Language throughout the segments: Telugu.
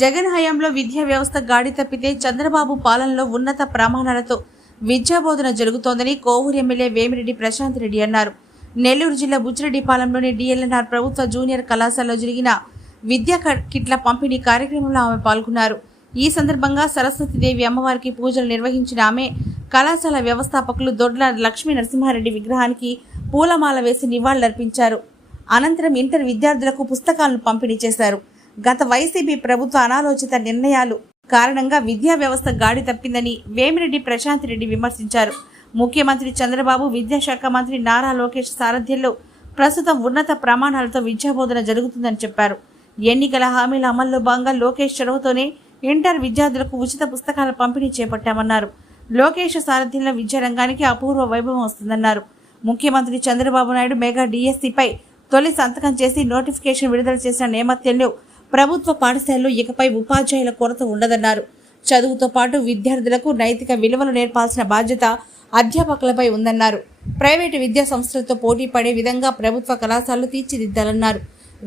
జగన్ హయాంలో విద్యా వ్యవస్థ గాడి తప్పితే చంద్రబాబు పాలనలో ఉన్నత ప్రమాణాలతో విద్యాబోధన జరుగుతోందని కోవూరు ఎమ్మెల్యే వేమిరెడ్డి ప్రశాంత్ రెడ్డి అన్నారు. నెల్లూరు జిల్లా బుచ్చిరెడ్డిపాలెంలోని డిఎల్ఎన్ఆర్ ప్రభుత్వ జూనియర్ కళాశాలలో జరిగిన విద్యా కిట్ల పంపిణీ కార్యక్రమంలో ఆమె పాల్గొన్నారు. ఈ సందర్భంగా సరస్వతీదేవి అమ్మవారికి పూజలు నిర్వహించిన ఆమె కళాశాల వ్యవస్థాపకులు దొడ్ల లక్ష్మీ నరసింహారెడ్డి విగ్రహానికి పూలమాల వేసి నివాళులర్పించారు. అనంతరం ఇంటర్ విద్యార్థులకు పుస్తకాలను పంపిణీ చేశారు. గత వైసీపీ ప్రభుత్వ అనాలోచిత నిర్ణయాలు కారణంగా విద్యా వ్యవస్థ గాడి తప్పిందని వేమిరెడ్డి ప్రశాంత్ రెడ్డి విమర్శించారు. ముఖ్యమంత్రి చంద్రబాబు విద్యాశాఖ మంత్రి నారా లోకేష్ సారథ్యంలో ప్రస్తుతం ఉన్నత ప్రమాణాలతో విద్యాబోధన జరుగుతుందని చెప్పారు. ఎన్నికల హామీల అమల్లో భాగంగా లోకేష్ చొరవతోనే ఇంటర్ విద్యార్థులకు ఉచిత పుస్తకాల పంపిణీ చేపట్టామన్నారు. లోకేష్ సారథ్యంలో విద్యారంగానికి అపూర్వ వైభవం వస్తుందన్నారు. ముఖ్యమంత్రి చంద్రబాబు నాయుడు మెగా డిఎస్సిపై తొలి సంతకం చేసి నోటిఫికేషన్ విడుదల చేసిన నేపథ్యంలో ప్రభుత్వ పాఠశాలలు ఇకపై ఉపాధ్యాయుల కొరత ఉండదన్నారు. చదువుతో పాటు విద్యార్థులకు నైతిక విలువలు నేర్పాల్సిన బాధ్యత అధ్యాపకులపై ఉందన్నారు. ప్రైవేటు విద్యా సంస్థలతో పోటీ పడే విధంగా ప్రభుత్వ కళాశాలలు తీర్చిదిద్దాలన్నారు.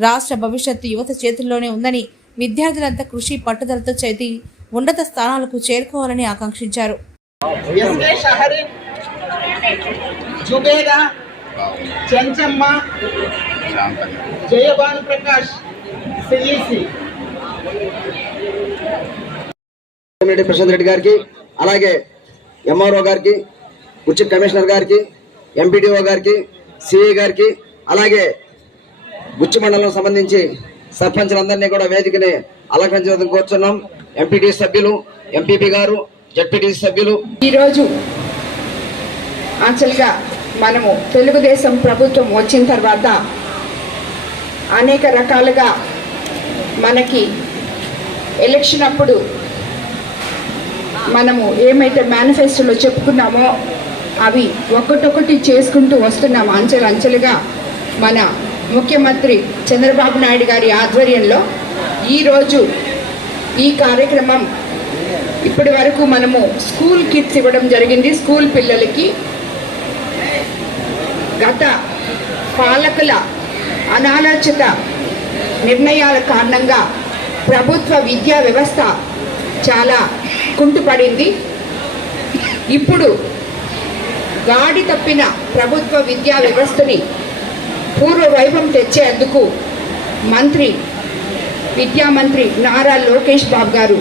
రాష్ట్ర భవిష్యత్తు యువత చేతుల్లోనే ఉందని విద్యార్థులంతా కృషి పట్టుదలతో చేతి ఉన్నత స్థానాలకు చేరుకోవాలని ఆకాంక్షించారు. జయభాను ప్రకాష్. రెడ్డి ప్రశాంత్ రెడ్డి గారికి అలాగే ఎంఆర్ఓ గారికి ఉచిత కమిషనర్ గారికి ఎంపీడీఓ గారికి సిఐ గారికి అలాగే గుచ్చి మండలం సంబంధించి సర్పంచులందరినీ కూడా వేదికని అలంకరించడం కోరుతున్నాం ఎంపీటీ సభ్యులు ఎంపీపీ గారు జడ్పీటీ సభ్యులు. ఈరోజు యాక్చువల్గా మనము తెలుగుదేశం ప్రభుత్వం వచ్చిన తర్వాత అనేక రకాలుగా మనకి ఎలక్షన్ అప్పుడు మనము ఏమైతే మేనిఫెస్టోలో చెప్పుకున్నామో అవి ఒక్కటొక్కటి చేసుకుంటూ వస్తున్నాము అంచెలు అంచెలుగా మన ముఖ్యమంత్రి చంద్రబాబు నాయుడు గారి ఆధ్వర్యంలో ఈరోజు ఈ కార్యక్రమం ఇప్పటి వరకు మనము స్కూల్ కిట్స్ ఇవ్వడం జరిగింది. స్కూల్ పిల్లలకి గత పాలకుల అనాలోచిత నిర్ణయాల కారణంగా ప్రభుత్వ విద్యా వ్యవస్థ చాలా కుంటుపడింది. ఇప్పుడు గాడి తప్పిన ప్రభుత్వ విద్యా వ్యవస్థని పూర్వవైభవం తెచ్చేందుకు మంత్రి విద్యా మంత్రి నారా లోకేష్ బాబు గారు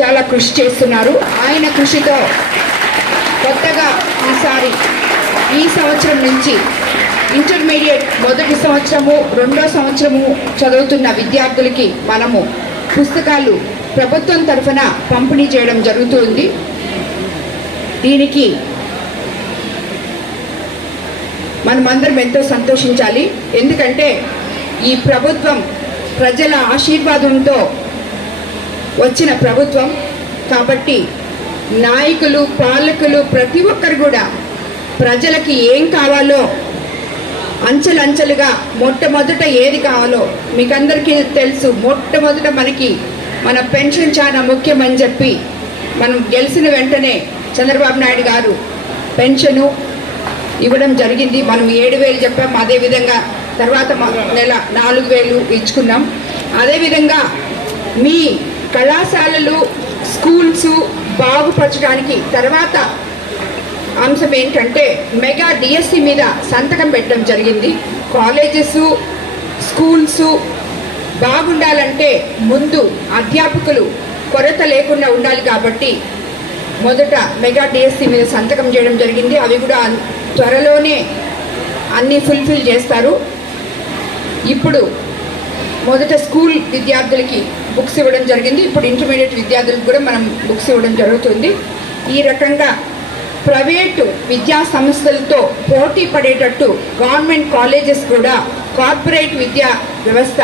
చాలా కృషి చేస్తున్నారు. ఆయన కృషితో కొత్తగా ఈసారి ఈ సంవత్సరం నుంచి ఇంటర్మీడియట్ మొదటి సంవత్సరము రెండో సంవత్సరము చదువుతున్న విద్యార్థులకి మనము పుస్తకాలు ప్రభుత్వం తరఫున పంపిణీ చేయడం జరుగుతుంది. దీనికి మనమందరం ఎంతో సంతోషించాలి. ఎందుకంటే ఈ ప్రభుత్వం ప్రజల ఆశీర్వాదంతో వచ్చిన ప్రభుత్వం. కాబట్టి నాయకులు పాలకులు ప్రతి ఒక్కరు కూడా ప్రజలకి ఏం కావాలో అంచెలంచెలుగా మొట్టమొదట ఏది కావాలో మీకందరికీ తెలుసు. మొట్టమొదట మనకి మన పెన్షన్ చాలా ముఖ్యమని చెప్పి మనం గెలిచిన వెంటనే చంద్రబాబు నాయుడు గారు పెన్షను ఇవ్వడం జరిగింది. మనం ఏడు వేలు చెప్పాం. అదేవిధంగా తర్వాత నెల నాలుగు వేలు ఇచ్చుకున్నాం. అదేవిధంగా మీ కళాశాలలు స్కూల్స్ బాగుపరచడానికి తర్వాత అంశం ఏంటంటే మెగా డిఎస్సి మీద సంతకం పెట్టడం జరిగింది. కాలేజెస్ స్కూల్స్ బాగుండాలంటే ముందు అధ్యాపకులు కొరత లేకుండా ఉండాలి కాబట్టి మొదట మెగా డిఎస్సి మీద సంతకం చేయడం జరిగింది. అవి కూడా త్వరలోనే అన్నీ ఫుల్ఫిల్ చేస్తారు. ఇప్పుడు మొదట స్కూల్ విద్యార్థులకి బుక్స్ ఇవ్వడం జరిగింది. ఇప్పుడు ఇంటర్మీడియట్ విద్యార్థులకు కూడా మనం బుక్స్ ఇవ్వడం జరుగుతుంది. ఈ రకంగా ప్రైవేటు విద్యా సంస్థలతో పోటీ పడేటట్టు గవర్నమెంట్ కాలేజెస్ కూడా కార్పొరేట్ విద్యా వ్యవస్థ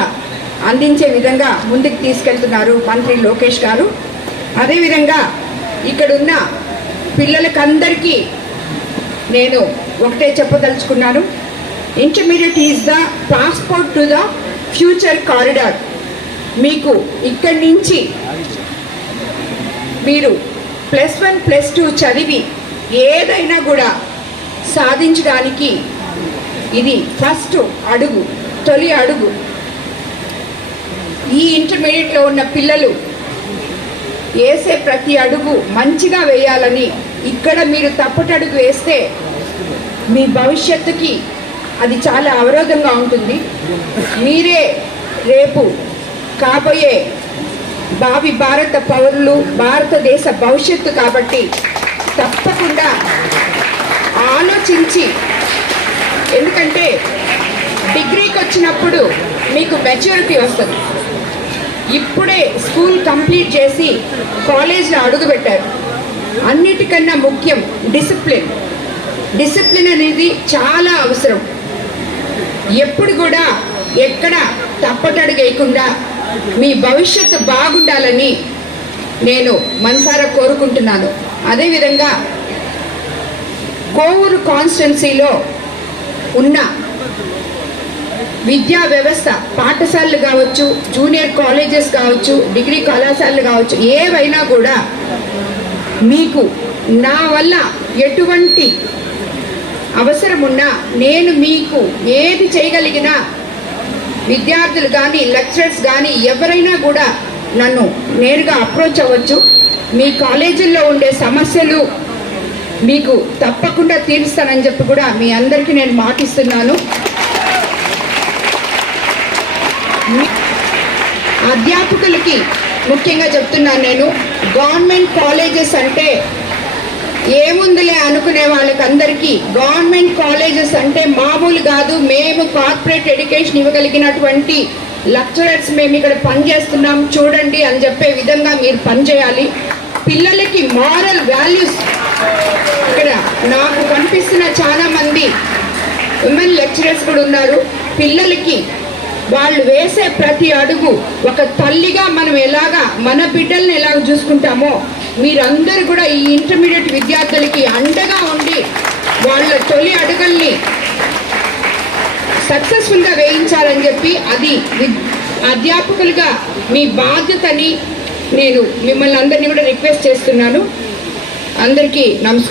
అందించే విధంగా ముందుకు తీసుకెళ్తున్నారు మంత్రి లోకేష్ గారు. అదేవిధంగా ఇక్కడున్న పిల్లలకందరికీ నేను ఒకటే చెప్పదలుచుకున్నాను. Intermediate is the passport to the future corridor మీకు ఇక్కడి నుంచి మీరు ప్లస్ వన్ ప్లస్ టూ చదివి ఏదైనా కూడా సాధించడానికి ఇది ఫస్ట్ అడుగు తొలి అడుగు. ఈ ఇంటర్మీడియట్లో ఉన్న పిల్లలు వేసే ప్రతి అడుగు మంచిగా వేయాలని ఇక్కడ మీరు తప్పటడుగు వేస్తే మీ భవిష్యత్తుకి అది చాలా అవరోధంగా ఉంటుంది. మీరే రేపు కాబోయే భావి భారత పౌరులు భారతదేశ భవిష్యత్తు కాబట్టి తప్పకుండా ఆలోచించి. ఎందుకంటే డిగ్రీకి వచ్చినప్పుడు మీకు మెచ్యూరిటీ వస్తుంది. ఇప్పుడే స్కూల్ కంప్లీట్ చేసి కాలేజ్లో అడుగుపెట్టారు. అన్నిటికన్నా ముఖ్యం డిసిప్లిన్. డిసిప్లిన్ అనేది చాలా అవసరం. ఎప్పుడు కూడా ఎక్కడ తప్పటడుగేయకుండా మీ భవిష్యత్తు బాగుండాలని నేను మనసారా కోరుకుంటున్నాను. అదేవిధంగా కోవూరు కాన్స్టిట్యున్సీలో ఉన్న విద్యా వ్యవస్థ పాఠశాలలు కావచ్చు జూనియర్ కాలేజెస్ కావచ్చు డిగ్రీ కళాశాలలు కావచ్చు ఏవైనా కూడా మీకు నా వల్ల ఎటువంటి అవసరం ఉన్నా నేను మీకు ఏది చేయగలిగినా విద్యార్థులు కానీ లెక్చరర్స్ కానీ ఎవరైనా కూడా నన్ను నేరుగా అప్రోచ్ అవ్వచ్చు. మీ కాలేజీల్లో ఉండే సమస్యలు మీకు తప్పకుండా తీరుస్తానని చెప్పి కూడా మీ అందరికీ నేను మాటిస్తున్నాను. అధ్యాపకులకి ముఖ్యంగా చెప్తున్నాను నేను గవర్నమెంట్ కాలేజెస్ అంటే ఏముందిలే అనుకునే వాళ్ళకి అందరికీ గవర్నమెంట్ కాలేజెస్ అంటే మామూలు కాదు మేము కార్పొరేట్ ఎడ్యుకేషన్ ఇవ్వగలిగినటువంటి లెక్చరర్స్ మేము ఇక్కడ పనిచేస్తున్నాం చూడండి అని చెప్పే విధంగా మీరు పనిచేయాలి. పిల్లలకి మారల్ వాల్యూస్ ఇక్కడ నాకు కనిపిస్తున్న చాలా మంది ఉమెన్ లెక్చరర్స్ కూడా ఉన్నారు. పిల్లలకి వాళ్ళు వేసే ప్రతి అడుగు ఒక తల్లిగా మనం ఎలాగా మన బిడ్డల్ని ఎలాగ చూసుకుంటామో మీరందరూ కూడా ఈ ఇంటర్మీడియట్ విద్యార్థులకి అండగా ఉండి వాళ్ళ తొలి అడుగుల్ని సక్సెస్ఫుల్గా వేయించాలని చెప్పి అది అధ్యాపకులుగా మీ బాధ్యతని నేను మిమ్మల్ని అందరినీ కూడా రిక్వెస్ట్ చేస్తున్నాను. అందరికీ నమస్కారం.